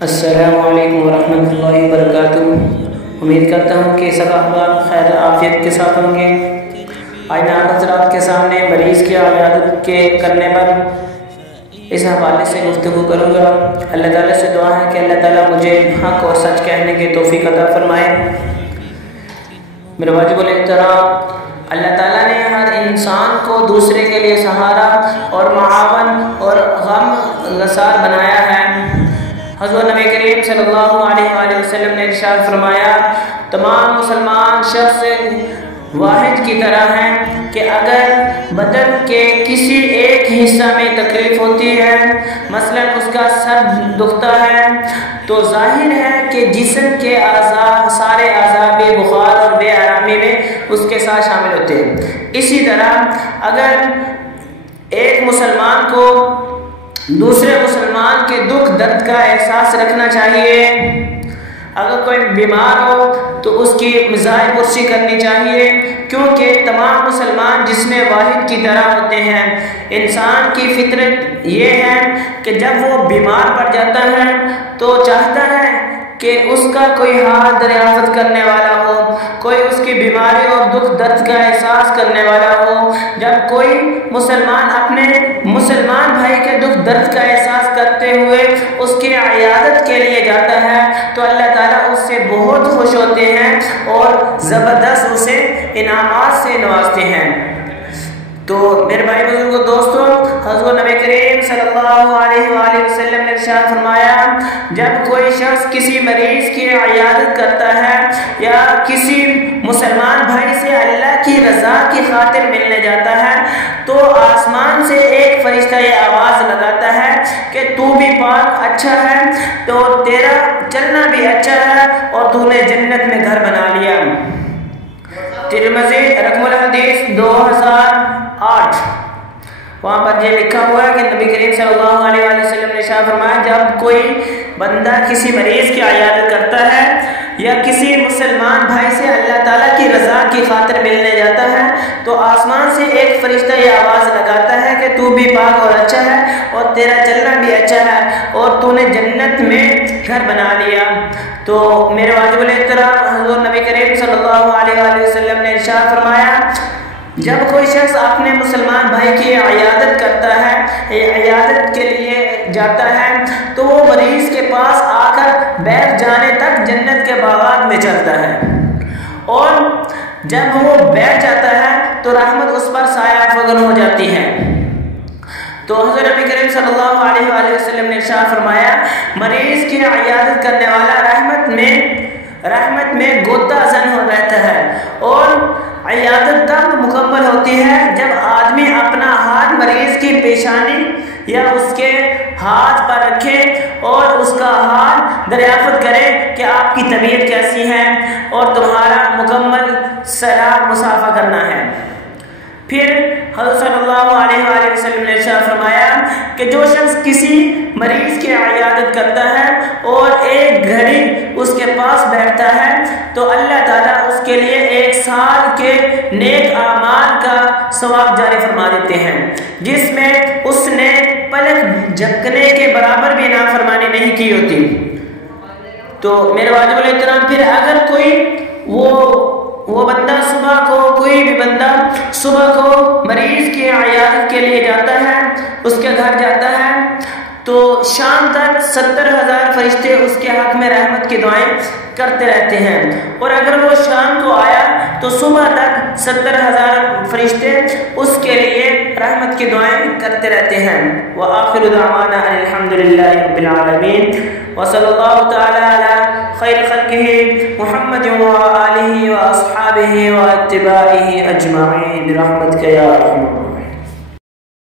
السلام علیکم ورحمۃ اللہ وبرکاتہ۔ امید کرتا ہوں کہ سب احباب خیر عافیت کے ساتھ ہوں گے۔ آج میں آپ حضرات کے سامنے مریض کی عیادت کے کرنے پر اس حوالے سے گفتگو کروں گا۔ اللہ تعالیٰ سے دعا ہے کہ اللہ تعالیٰ مجھے حق اور سچ کہنے کی توفیق عطا فرمائے۔ میرے واجب الاحترام، اللہ تعالیٰ نے ہر انسان کو دوسرے کے لیے سہارا اور معاون اور غم گسار بنایا ہے۔ حضرت نبی کریم صلی اللہ علیہ وآلہ وسلم نے ارشاد فرمایا، تمام مسلمان شخص واحد کی طرح ہیں کہ اگر بدن کے کسی ایک حصہ میں تکلیف ہوتی ہے، مثلا اس کا سر دکھتا ہے، تو ظاہر ہے کہ جسم کے اعضاء سارے اعضاء بھی بخار اور بے آرامی میں اس کے ساتھ شامل ہوتے ہیں۔ اسی طرح اگر ایک مسلمان کو دوسرے مسلمان کے دکھ درد کا احساس رکھنا چاہیے۔ اگر کوئی بیمار ہو تو اس کی مزاح پرسی کرنی چاہیے، کیونکہ تمام مسلمان جسم واحد کی طرح ہوتے ہیں۔ انسان کی فطرت یہ ہے کہ جب وہ بیمار پڑ جاتا ہے تو چاہتا ہے کہ اس کا کوئی حال دریافت کرنے والا ہو، کوئی اس کی بیماری اور دکھ درد کا احساس کرنے والا ہو۔ جب کوئی مسلمان اپنے مسلمان بھائی کے دکھ درد کا احساس کرتے ہوئے اس کی عیادت کے لیے جاتا ہے تو اللہ تعالیٰ اس سے بہت خوش ہوتے ہیں اور زبردست اسے انعامات سے نوازتے ہیں۔ تو میرے بھائی بزرگوں دوستوں، حضرت نبی کریم صلی اللہ علیہ وآلہ وسلم نے ارشاد فرمایا، جب کوئی شخص کسی مریض کی عیادت کرتا ہے یا کسی مسلمان بھائی سے اللہ کی رضا کی خاطر ملنے جاتا ہے تو آسمان سے ایک فرشتہ یہ آواز لگاتا ہے کہ تو بھی پاک اچھا ہے، تو تیرا چلنا بھی اچھا ہے اور تو نے جنت میں گھر بنا لیا۔ ترمذی رقم الحدیث 2008، وہاں پر یہ لکھا ہوا ہے کہ نبی کریم صلی اللہ علیہ وسلم نے ارشاد فرمایا، جب کوئی بندہ کسی مریض کی عیادت کرتا ہے یا کسی مسلمان بھائی سے اللہ تعالیٰ کی رضا کی خاطر ملنے جاتا ہے تو آسمان سے ایک فرشتہ یہ آواز لگاتا ہے کہ تو بھی پاک اور اچھا ہے اور تیرا چلنا بھی اچھا ہے اور تو نے جنت میں گھر بنا لیا۔ تو میرے واجب الاحترام، حضور نبی کریم صلی اللہ علیہ وآلہ وسلم نے ارشاد فرمایا، جب کوئی شخص اپنے مسلمان بھائی کی عیادت کرتا ہے، عیادت کے لیے جاتا ہے، تو وہ مریض کے پاس آ کر بیٹھ جانے تک جنت کے باغات میں چلتا ہے، اور جب وہ بیٹھ جاتا ہے تو رحمت اس پر سایہ فگن ہو جاتی ہے۔ تو حضرت نبی کریم صلی اللہ علیہ وآلہ وسلم نے ارشاد فرمایا، مریض کی عیادت کرنے والا رحمت میں گوتا زن ہو رہتا ہے، اور عیادت تب مکمل ہوتی ہے جب آدمی اپنا ہاتھ مریض کی پیشانی یا اس کے ہاتھ پر رکھے اور اس کا حال دریافت کرے کہ آپ کی طبیعت کیسی ہے اور تمہارا مکمل سلام مصافحہ کرنا ہے۔ پھر حضرت صلی اللہ علیہ وآلہ وسلم نے ارشاد فرمایا کہ جو شخص کسی مریض کی عیادت کرتا ہے اور ایک گھڑی اس کے پاس بیٹھتا ہے تو اللہ تعالیٰ اس کے لیے 1 سال کے نیک اعمال کا ثواب جاری فرما دیتے ہیں، جس میں اس نے پلک جھپکنے کے برابر بھی نافرمانی نہیں کی ہوتی۔ تو میرے واجب الاحترام، پھر اگر کوئی وہ بندہ کوئی بھی بندہ صبح کو مریض کی عیادت کے لیے جاتا ہے، اس کے گھر جاتا ہے، تو شام تک 70,000 فرشتے اس کے حق میں رحمت کی دعائیں کرتے رہتے ہیں، اور اگر وہ شام کو آیا تو صبح تک 70,000 فرشتے اس کے لیے رحمت کی دعائیں کرتے رہتے ہیں۔ وآخر دعوانا الحمد للہ رب العالمین، وصلی اللہ تعالی علی خیر خلقہ محمد وآلہ واصحابہ واتباعہ اجمعین برحمتک یا ارحم الراحمین۔